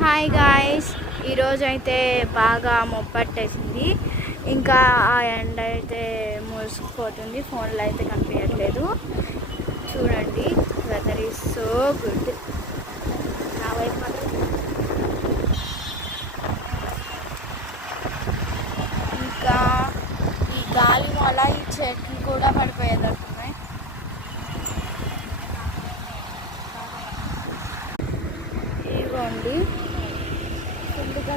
Hi guys, ఈరోజు అయితే బాగా మొప్పట్టేసింది. ఇంకా ఆ ఎండ అయితే మూసుకుపోతుంది. ఫోన్లో అయితే కనిపించట్లేదు. చూడండి, వెదర్ ఈజ్ సో గుడ్. నా వైపు మాత్రం ఇంకా ఈ గాలి వల్ల ఈ చెట్లు కూడా పడిపోయేటట్టున్నాయి. ఇదిగోండి, ఫుల్గా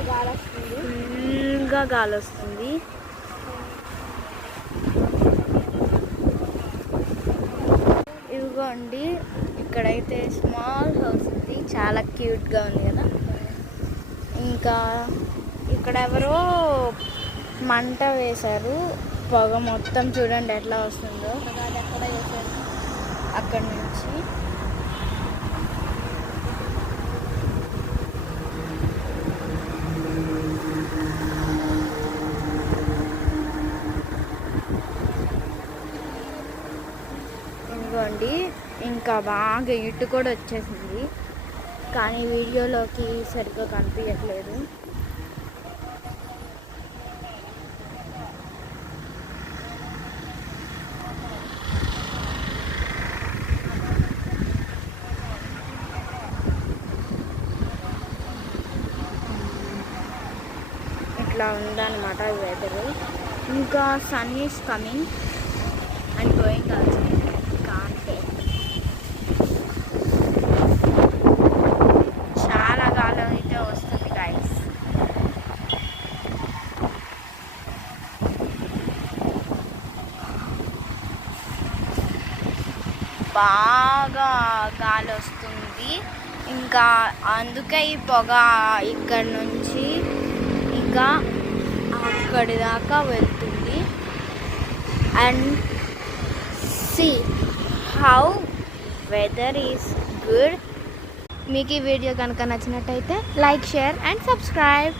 గాలి వస్తుంది. ఇదిగోండి, ఇక్కడైతే స్మాల్ హౌస్ ఉంది, చాలా క్యూట్గా ఉంది కదా. ఇంకా ఇక్కడ ఎవరో మంట వేశారు, పొగ మొత్తం చూడండి ఎట్లా వస్తుందో. అది ఎక్కడ వేశారు, అక్కడ నుంచి. ఇదిగోండి, ఇంకా బాగా ఇటు కూడా వచ్చేసింది, కానీ వీడియోలోకి సరిగ్గా కనిపించట్లేదు. ఇట్లా ఉందన్నమాట వెదర్. ఇంకా sun is coming and going also. కాంటే చాలా గాలి అయితే వస్తుంది గైస్. బాగా గాలి వస్తుంది, ఇంకా అందుకే ఈ పొగ ఇక్కడ నుంచి ఇంకా అక్కడి దాకా వెళ్తుంది. And see how weather is good. మీకు ఈ వీడియో కనుక నచ్చినట్టయితే లైక్, షేర్ అండ్ సబ్స్క్రైబ్.